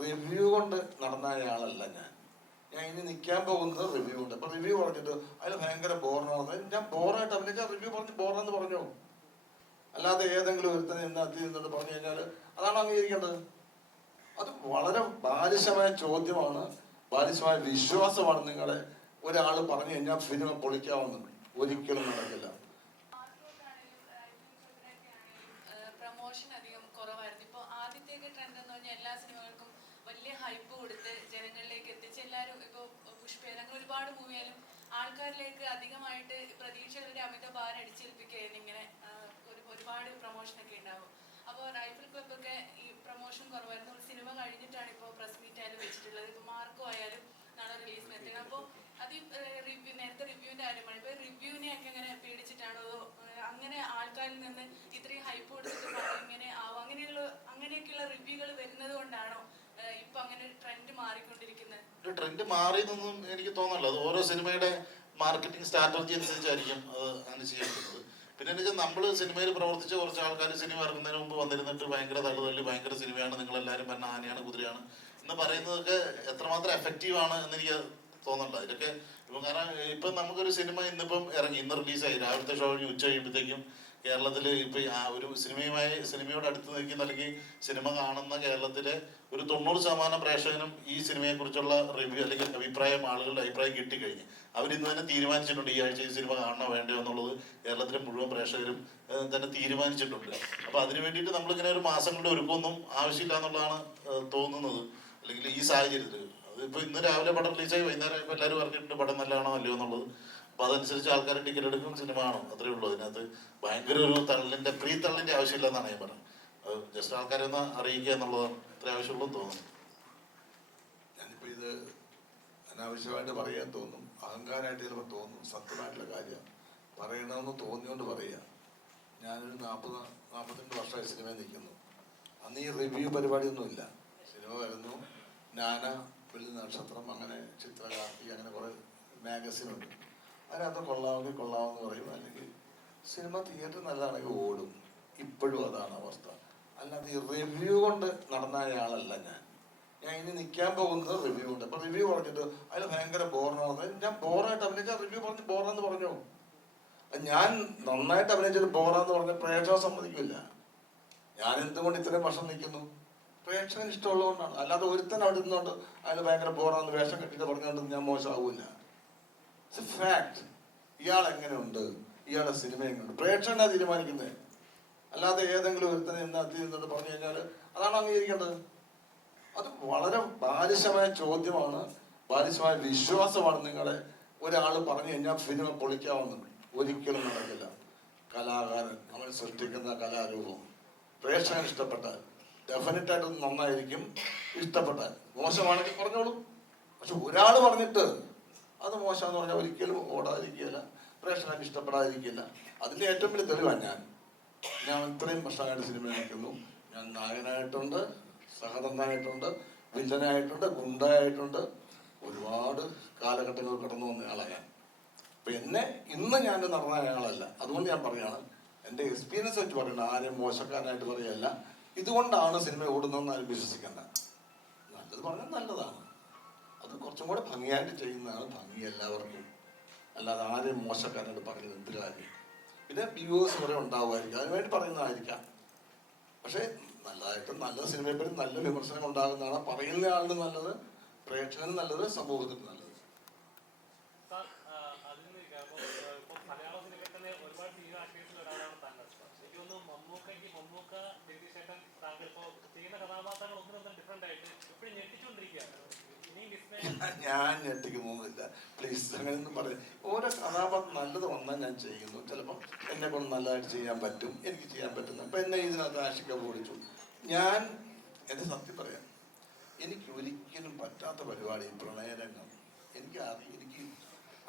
Review കൊണ്ട് നടന്ന ആളല്ല ഞാൻ. ഞാൻ ഇനി നിൽക്കാൻ പോകുന്നത് റിവ്യൂ ഉണ്ട് അപ്പൊ റിവ്യൂ പറഞ്ഞിട്ട് അതിൽ ഭയങ്കര ബോറാണെന്ന് ഞാൻ ബോറായിട്ട് അഭിനയിച്ചാൽ റിവ്യൂ പറഞ്ഞ് ബോറാന്ന് പറഞ്ഞു? അല്ലാതെ ഏതെങ്കിലും ഒരുത്തനെ ഇന്ന് എന്നത് പറഞ്ഞു കഴിഞ്ഞാൽ അതാണ് അംഗീകരിക്കേണ്ടത്. അത് വളരെ ബാലിശമായ ചോദ്യമാണ്. ബാലിശമായ വിശ്വാസമാണ് നിങ്ങളെ ഒരാൾ പറഞ്ഞു കഴിഞ്ഞാൽ സിനിമ പൊളിക്കാവുന്നത് ഒരിക്കലും നടക്കില്ല പ്രൊമോഷൻ അധികം കുറവായിരുന്നു ഇപ്പോൾ ആദ്യത്തെയൊക്കെ ട്രെൻഡ് എന്ന് പറഞ്ഞാൽ എല്ലാ സിനിമകൾക്കും വലിയ ഹൈപ്പ് കൊടുത്ത് ജനങ്ങളിലേക്ക് എത്തിച്ച് എല്ലാവരും ഇപ്പോൾ പുഷ്പേർ അങ്ങനെ ഒരുപാട് മൂവിയാലും ആൾക്കാരിലേക്ക് അധികമായിട്ട് പ്രതീക്ഷകളുടെ അമിത ഭാരം അടിച്ചേൽപ്പിക്കുകയായിരുന്നു ഇങ്ങനെ ഒരു ഒരുപാട് പ്രൊമോഷനൊക്കെ ഉണ്ടാവും. അപ്പോൾ റൈഫിൾ ക്ലബ്ബൊക്കെ ഈ പ്രൊമോഷൻ കുറവായിരുന്നു. സിനിമ കഴിഞ്ഞിട്ടാണ് ഇപ്പോൾ പ്രസ് മീറ്റ് ആയാലും വെച്ചിട്ടുള്ളത്. ഇപ്പോൾ മാർക്കോ ആയാലും നാളെ റിലീസ് എത്തിയത്. അപ്പോൾ അത് റിവ്യൂ നേരത്തെ റിവ്യൂവിന്റെ കാര്യമാണ്. ഇപ്പൊ റിവ്യൂവിനെ ഒക്കെ അങ്ങനെ പേടിച്ചിട്ടാണോ അതോ അങ്ങനെ ആൾക്കാരിൽ നിന്ന് ഇത്രയും ഹൈപ്പ് കൊടുത്തിട്ട് ഇങ്ങനെ ആവും? അങ്ങനെയുള്ള അങ്ങനെയൊക്കെയുള്ള റിവ്യൂകൾ വരുന്നത് കൊണ്ടാണോ ഏഹ്, ഇപ്പൊ അങ്ങനെ ഒരു ട്രെൻഡ് മാറി എന്നൊന്നും എനിക്ക് തോന്നല്ല അത് ഓരോ സിനിമയുടെ മാർക്കറ്റിംഗ് സ്ട്രാറ്റജി അനുസരിച്ചായിരിക്കും അത് അങ്ങനെ ചെയ്യപ്പെടുന്നത്. പിന്നെ എന്ന് വെച്ചാൽ നമ്മൾ സിനിമയിൽ പ്രവർത്തിച്ച കുറച്ച് ആൾക്കാർ സിനിമ ഇറങ്ങുന്നതിന് മുമ്പ് വന്നിരുന്നിട്ട് ഭയങ്കര തള്ളുതള്ളി ഭയങ്കര സിനിമയാണ് നിങ്ങൾ എല്ലാവരും പറഞ്ഞ ആനയാണ് കുതിരയാണ് എന്ന് പറയുന്നതൊക്കെ എത്രമാത്രം എഫക്റ്റീവ് ആണ് എന്ന് എനിക്ക് തോന്നണ്ട ഇതൊക്കെ ഇപ്പം കാരണം ഇപ്പം നമുക്കൊരു സിനിമ ഇന്നിപ്പം ഇറങ്ങി ഇന്ന് റിലീസായി രാവിലത്തെ ഷോ കഴിഞ്ഞ് ഉച്ച കഴിയുമ്പോഴത്തേക്കും കേരളത്തിൽ ഇപ്പം ആ ഒരു സിനിമയുമായി സിനിമയോട് അടുത്ത് നിൽക്കുന്ന അല്ലെങ്കിൽ സിനിമ കാണുന്ന കേരളത്തിലെ ഒരു തൊണ്ണൂറ് ശതമാനം പ്രേക്ഷകനും ഈ സിനിമയെക്കുറിച്ചുള്ള റിവ്യൂ അല്ലെങ്കിൽ അഭിപ്രായം ആളുകളുടെ അഭിപ്രായം കിട്ടിക്കഴിഞ്ഞ്. അവരിന്ന് തന്നെ തീരുമാനിച്ചിട്ടുണ്ട് ഈ ആഴ്ച ഈ സിനിമ കാണണോ വേണ്ടോ എന്നുള്ളത് കേരളത്തിലെ മുഴുവൻ പ്രേക്ഷകരും തന്നെ തീരുമാനിച്ചിട്ടുണ്ട്. അപ്പോൾ അതിനു വേണ്ടിയിട്ട് നമ്മളിങ്ങനെ ഒരു മാസങ്ങളുടെ ഒരുക്കമൊന്നും ആവശ്യമില്ല എന്നുള്ളതാണ് തോന്നുന്നത്. അല്ലെങ്കിൽ ഈ സാഹചര്യത്തിൽ അതിപ്പോൾ ഇന്ന് രാവിലെ പടം റിലീസായി വൈകുന്നേരം ഇപ്പോൾ എല്ലാവരും പറഞ്ഞിട്ടുണ്ട് പടം നല്ലതാണോ അല്ലയോ എന്നുള്ളത്. അപ്പോൾ അതനുസരിച്ച് ആൾക്കാർ ടിക്കറ്റ് എടുക്കുന്ന സിനിമ കാണും. അത്രേ ഉള്ളൂ. അതിനകത്ത് ഭയങ്കര ഒരു തള്ളിന്റെ പ്രീ ആവശ്യമില്ല എന്നാണ് ഞാൻ പറഞ്ഞത്. അത് ജസ്റ്റ് ആൾക്കാരെ ഒന്ന് അറിയിക്കുക എന്നുള്ളതാണ് അത്ര ആവശ്യമുള്ളൂ തോന്നുന്നു. ഞാനിപ്പോ ഇത് അനാവശ്യമായിട്ട് പറയാൻ തോന്നും. അഹങ്കാരമായിട്ട് ചിലപ്പോൾ തോന്നും. സത്യമായിട്ടുള്ള കാര്യം. പറയണമെന്ന് തോന്നിയോണ്ട് പറയുക ഞാനൊരു നാൽപ്പത് നാൽപ്പത്തിരണ്ട് വർഷമായി സിനിമയിൽ നിൽക്കുന്നു. അന്ന് ഈ റിവ്യൂ പരിപാടിയൊന്നുമില്ല. സിനിമ വരുന്നു. നാന വെള്ളി നക്ഷത്രം അങ്ങനെ ചിത്രകാർത്തി അങ്ങനെ കുറേ മാഗസിൻ ഉണ്ട്. അതിനകത്ത് കൊള്ളാമെങ്കിൽ കൊള്ളാമെന്ന് പറയും അല്ലെങ്കിൽ സിനിമ തിയേറ്റർ നല്ലതാണെങ്കിൽ ഓടും. ഇപ്പോഴും അതാണ് അവസ്ഥ. അല്ലാതെ ഈ റിവ്യൂ കൊണ്ട് നടന്ന ആളല്ല ഞാൻ. ഞാൻ ഇനി നിൽക്കാൻ പോകുന്നത് റിവ്യൂ ഉണ്ട് അപ്പം റിവ്യൂ പറഞ്ഞിട്ട് അതിൽ ഭയങ്കര ബോറാണെന്ന് ഞാൻ ബോറായിട്ട് അഭിനയിച്ചാൽ റിവ്യൂ പറഞ്ഞ് ബോറാന്ന് പറഞ്ഞു? ഞാൻ നന്നായിട്ട് അഭിനയിച്ചത് ബോറാന്ന് പറഞ്ഞ പ്രേക്ഷകർ സമ്മതിക്കില്ല. ഞാൻ എന്തുകൊണ്ട് ഇത്രയും വർഷം നിൽക്കുന്നു? പ്രേക്ഷകന് ഇഷ്ടമുള്ളതുകൊണ്ടാണ്. അല്ലാതെ ഒരുത്തൻ അവിടെ ഇരുന്നുകൊണ്ട് അതിൽ ഭയങ്കര ബോറാന്ന് വേഷം കെട്ടിട്ട് പറഞ്ഞുകൊണ്ട് ഞാൻ മോശമാവില്ല. ഫാക്ട് ഇയാൾ എങ്ങനെയുണ്ട് ഇയാളുടെ സിനിമ എങ്ങനെയുണ്ട് പ്രേക്ഷകനാ തീരുമാനിക്കുന്നത് അല്ലാതെ ഏതെങ്കിലും ഒരുത്തനെ ഇന്ന് അതി എന്നത് പറഞ്ഞു കഴിഞ്ഞാൽ അതാണ് അംഗീകരിക്കേണ്ടത്. അത് വളരെ ബാലിശമായ ചോദ്യമാണ്. ബാലിശമായ വിശ്വാസമാണ് നിങ്ങളെ ഒരാൾ പറഞ്ഞു കഴിഞ്ഞാൽ സിനിമ പൊളിക്കാവുന്നു ഒരിക്കലും നടക്കില്ല. കലാകാരൻ നമ്മൾ സൃഷ്ടിക്കുന്ന കലാരൂപം. പ്രേക്ഷകൻ ഇഷ്ടപ്പെട്ടാൽ. ഡെഫിനറ്റ് ആയിട്ട് നന്നായിരിക്കും. ഇഷ്ടപ്പെട്ടാൽ. മോശമാണെങ്കിൽ പറഞ്ഞോളൂ പക്ഷെ ഒരാൾ പറഞ്ഞിട്ട് അത് മോശമെന്ന് പറഞ്ഞാൽ ഒരിക്കലും ഓടാതിരിക്കില്ല പ്രേക്ഷകർക്ക് ഇഷ്ടപ്പെടാതിരിക്കില്ല അതിന്റെ ഏറ്റവും വലിയ തെളിവാണ് ഞാൻ. ഞാൻ ഇത്രയും വർഷമായിട്ട് സിനിമ നിൽക്കുന്നു. ഞാൻ നായകനായിട്ടുണ്ട് സഹതന്തായിട്ടുണ്ട് വില്ലനായിട്ടുണ്ട് ഗുണ്ടായിട്ടുണ്ട് ഒരുപാട് കാലഘട്ടങ്ങൾ കടന്നു വന്ന ആളാണ് ഞാൻ. അപ്പൊ എന്നെ ഇന്ന് ഞാൻ നടന്ന ആളല്ല. അതുകൊണ്ട് ഞാൻ പറയുകയാണ് എന്റെ എക്സ്പീരിയൻസ് വെച്ച് പറയുന്നത് ആരെയും മോശക്കാരനായിട്ട് പറയല്ല ഇതുകൊണ്ടാണ് സിനിമ ഓടുന്നതെന്ന് ആരും വിശ്വസിക്കേണ്ട. നല്ലത് പറഞ്ഞാൽ നല്ലതാണ്. അത് കുറച്ചും കൂടെ ഭംഗിയായിട്ട് ചെയ്യുന്നതാണ് ഭംഗി എല്ലാവർക്കും. അല്ലാതെ ആരെയും മോശക്കാരനോട് പറയുന്നത് എന്ത് കാര്യം. പിന്നെ വ്യൂവേഴ്സ് കുറെ ഉണ്ടാവുമായിരിക്കും. അതിന് വേണ്ടി പറയുന്നതായിരിക്കാം. പക്ഷേ നല്ലതായിട്ട് നല്ല സിനിമയെപ്പറ്റി നല്ല വിമർശനം ഉണ്ടാകുന്നതാണ് പറയുന്ന ആളിന് നല്ലത് പ്രേക്ഷകന് നല്ലത് സമൂഹത്തിന് നല്ലത് സാർ, ആ, അതിൽ നിന്ന് ഇരിക്കാം. അപ്പൊ, ആ, ഇപ്പൊ മലയാള സിനിമയിൽ തന്നെ ഒരുപാട് സീനിയർ ആക്ടേഴ്സിൽ ഒരാളാണ് താങ്കൾ. എനിക്ക് തോന്നുന്നു മമ്മൂക്കയ്ക്ക് മമ്മൂക്ക, ജഗദീശേട്ടൻ, താങ്കൾ ഇപ്പൊ ചെയ്യുന്ന കഥാപാത്രങ്ങൾ ഒന്നിനൊന്നും different ആയിട്ട് എപ്പോഴും ഞെട്ടിച്ചുകൊണ്ടിരിക്കുകയാണ്. ഇനിയും dismay- ഞാൻ ഞെട്ടിക്കുന്നൊന്നുമില്ല പ്ലീസ് അങ്ങനെയൊന്നും പറയാം ഓരോ കഥാപാത്രം നല്ലത് വന്നാൽ ഞാൻ ചെയ്യുന്നു. ചിലപ്പോൾ എന്നെ കൊണ്ട് നല്ലതായിട്ട് ചെയ്യാൻ പറ്റും എനിക്ക് ചെയ്യാൻ പറ്റുന്ന അപ്പം എന്നെ ഇതിനകത്ത് ആഷിക്ക ഓടിച്ചു ഞാൻ എന്റെ സത്യം പറയാം. എനിക്ക് ഒരിക്കലും പറ്റാത്ത പരിപാടി പ്രണയരംഗം. എനിക്ക് എനിക്ക്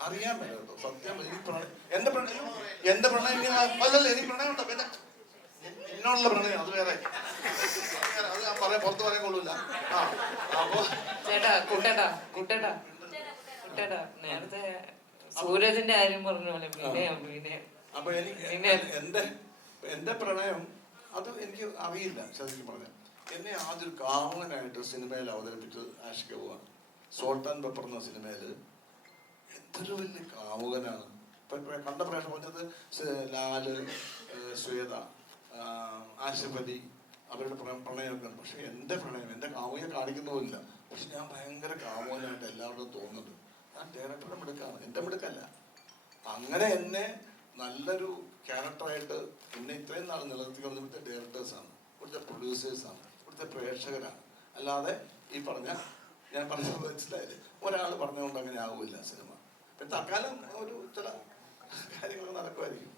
അറിയാൻ പറ്റും സത്യം എനിക്ക് പ്രണയം എന്റെ പ്രണയം എന്റെ പ്രണയം ഇങ്ങനെ അല്ലല്ല എനിക്ക് പ്രണയം ഉണ്ടോ? പിന്നെ എന്നോടുള്ള പ്രണയം അത് വേറെ. അത് ഞാൻ പറയാൻ പുറത്ത് പറയാൻ കൊള്ളൂല. ആ അപ്പോൾ ചേട്ടാ കുട്ടേട്ടാ കുട്ടേട്ടാ. കുട്ടേട്ടാ. നേരത്തെ സൂരജിന്റെ കാര്യം പറഞ്ഞ പോലെ പിന്നെ പിന്നെ അപ്പൊ എനിക്ക് എന്റെ എന്റെ പ്രണയം അത് എനിക്ക് അറിയില്ല ശരിക്കും പറഞ്ഞ എന്നെ ആദ്യം കാമനായിട്ട് സിനിമയിൽ അവതരിപ്പിച്ചത് ആഷിക പോവാണ് സോൾട്ടാൻ പെപ്പർ എന്ന സിനിമയിൽ എത്ര വലിയ കാമുകനാണ്. കണ്ട പ്രേക്ഷകർ പറഞ്ഞത് ലാൽ ശ്വേത ആശുപതി അവരുടെ പ്രണയം പ്രണയമൊക്കെ. പക്ഷെ എന്റെ പ്രണയം എന്റെ കാമുകയെ കാണിക്കുന്നുമില്ല പക്ഷെ ഞാൻ ഭയങ്കര കാമോനായിട്ട് എല്ലാവരോടും തോന്നുന്നുണ്ട്. ഞാൻ ഡയറക്ടറുടെ മിടുക്കാണ്. എന്റെ മിടുക്കല്ല. അങ്ങനെ എന്നെ നല്ലൊരു ക്യാരക്ടറായിട്ട് എന്നെ ഇത്രയും നാൾ നിലനിർത്തി കൊണ്ട് ഇവിടുത്തെ ഡയറക്ടേഴ്സാണ് ഇവിടുത്തെ പ്രൊഡ്യൂസേഴ്സാണ് ഇവിടുത്തെ പ്രേക്ഷകരാണ്. അല്ലാതെ ഈ പറഞ്ഞ ഞാൻ പറഞ്ഞത് മനസ്സിലായില്ലേ? ഒരാൾ പറഞ്ഞുകൊണ്ട് അങ്ങനെ ആവില്ല സിനിമ. ഇപ്പം തൽക്കാലം ഒരു ചില കാര്യങ്ങൾ നടക്കുമായിരിക്കും.